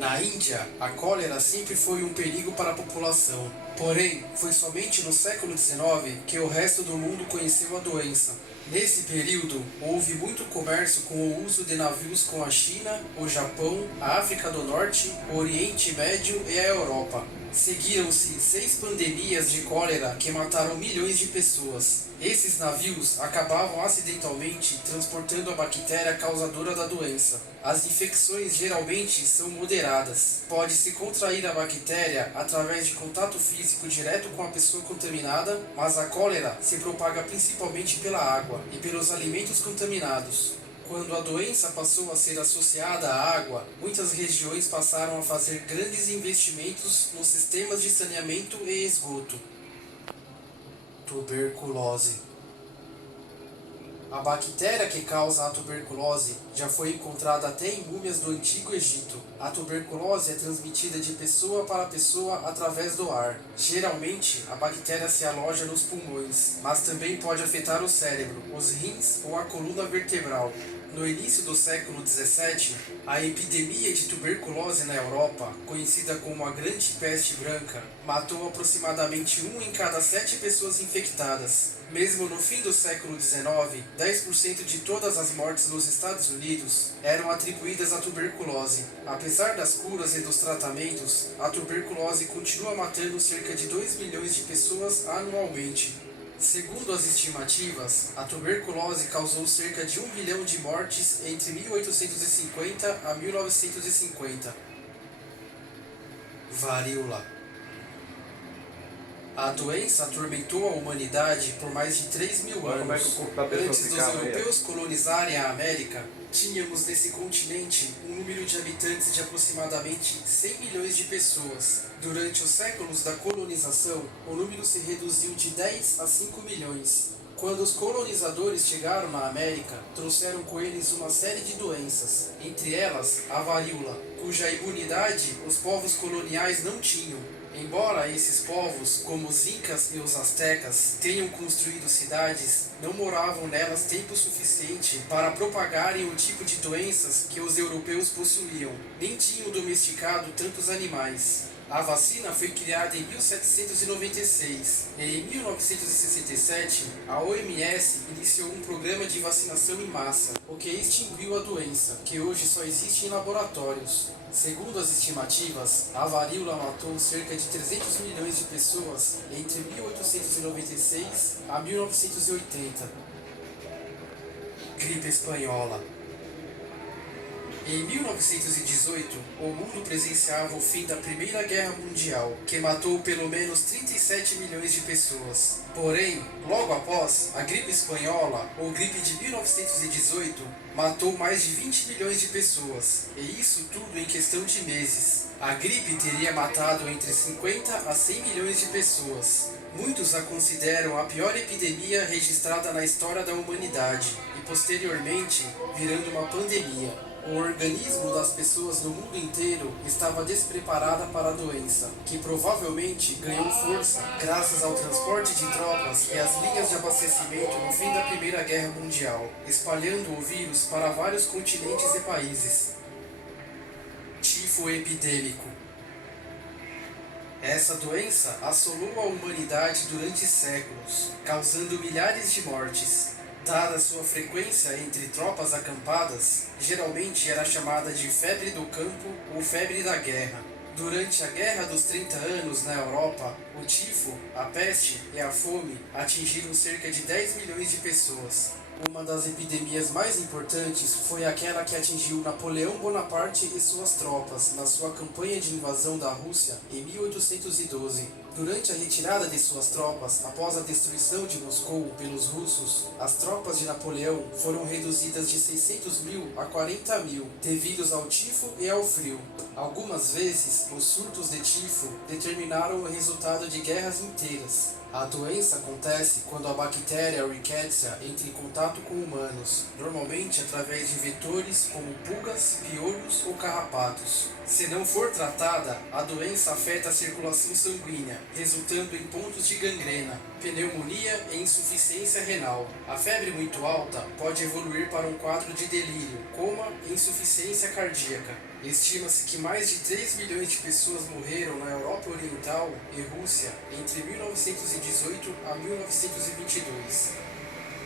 Na Índia, a cólera sempre foi um perigo para a população. Porém, foi somente no século XIX que o resto do mundo conheceu a doença. Nesse período, houve muito comércio com o uso de navios com a China, o Japão, a África do Norte, o Oriente Médio e a Europa. Seguiram-se 6 pandemias de cólera que mataram milhões de pessoas. Esses navios acabavam acidentalmente transportando a bactéria causadora da doença. As infecções geralmente são moderadas. Pode-se contrair a bactéria através de contato físico direto com a pessoa contaminada, mas a cólera se propaga principalmente pela água e pelos alimentos contaminados. Quando a doença passou a ser associada à água, muitas regiões passaram a fazer grandes investimentos nos sistemas de saneamento e esgoto. Tuberculose. A bactéria que causa a tuberculose já foi encontrada até em múmias do Antigo Egito. A tuberculose é transmitida de pessoa para pessoa através do ar. Geralmente, a bactéria se aloja nos pulmões, mas também pode afetar o cérebro, os rins ou a coluna vertebral. No início do século XVII, a epidemia de tuberculose na Europa, conhecida como a Grande Peste Branca, matou aproximadamente 1 em cada 7 pessoas infectadas. Mesmo no fim do século XIX, 10% de todas as mortes nos Estados Unidos eram atribuídas à tuberculose. Apesar das curas e dos tratamentos, a tuberculose continua matando cerca de 2 milhões de pessoas anualmente. Segundo as estimativas, a tuberculose causou cerca de 1 bilhão de mortes entre 1850 a 1950. Varíola. A doença atormentou a humanidade por mais de 3.000 anos. Antes dos europeus colonizarem a América, tínhamos nesse continente um número de habitantes de aproximadamente 100 milhões de pessoas. Durante os séculos da colonização, o número se reduziu de 10 a 5 milhões. Quando os colonizadores chegaram na América, trouxeram com eles uma série de doenças, entre elas a varíola, cuja imunidade os povos coloniais não tinham. Embora esses povos, como os Incas e os Aztecas, tenham construído cidades, não moravam nelas tempo suficiente para propagarem o tipo de doenças que os europeus possuíam, nem tinham domesticado tantos animais. A vacina foi criada em 1796 e em 1967 a OMS iniciou um programa de vacinação em massa, o que extinguiu a doença, que hoje só existe em laboratórios. Segundo as estimativas, a varíola matou cerca de 300 milhões de pessoas entre 1896 a 1980. Gripe espanhola. Em 1918, o mundo presenciava o fim da Primeira Guerra Mundial, que matou pelo menos 37 milhões de pessoas. Porém, logo após, a gripe espanhola, ou gripe de 1918, matou mais de 20 milhões de pessoas, e isso tudo em questão de meses. A gripe teria matado entre 50 a 100 milhões de pessoas. Muitos a consideram a pior epidemia registrada na história da humanidade, e posteriormente virando uma pandemia. O organismo das pessoas no mundo inteiro estava despreparada para a doença, que provavelmente ganhou força graças ao transporte de tropas e às linhas de abastecimento no fim da Primeira Guerra Mundial, espalhando o vírus para vários continentes e países. Tifo epidêmico. Essa doença assolou a humanidade durante séculos, causando milhares de mortes. Dada sua frequência entre tropas acampadas, geralmente era chamada de febre do campo ou febre da guerra. Durante a Guerra dos 30 Anos na Europa, o tifo, a peste e a fome atingiram cerca de 10 milhões de pessoas. Uma das epidemias mais importantes foi aquela que atingiu Napoleão Bonaparte e suas tropas na sua campanha de invasão da Rússia em 1812. Durante a retirada de suas tropas após a destruição de Moscou pelos russos, as tropas de Napoleão foram reduzidas de 600 mil a 40 mil, devido ao tifo e ao frio. Algumas vezes, os surtos de tifo determinaram o resultado de guerras inteiras. A doença acontece quando a bactéria Rickettsia entra em contato com humanos, normalmente através de vetores como pulgas, piolhos ou carrapatos. Se não for tratada, a doença afeta a circulação sanguínea, resultando em pontos de gangrena, pneumonia e insuficiência renal. A febre muito alta pode evoluir para um quadro de delírio, coma e insuficiência cardíaca. Estima-se que mais de 3 milhões de pessoas morreram na Europa Oriental e Rússia entre 1918 a 1922.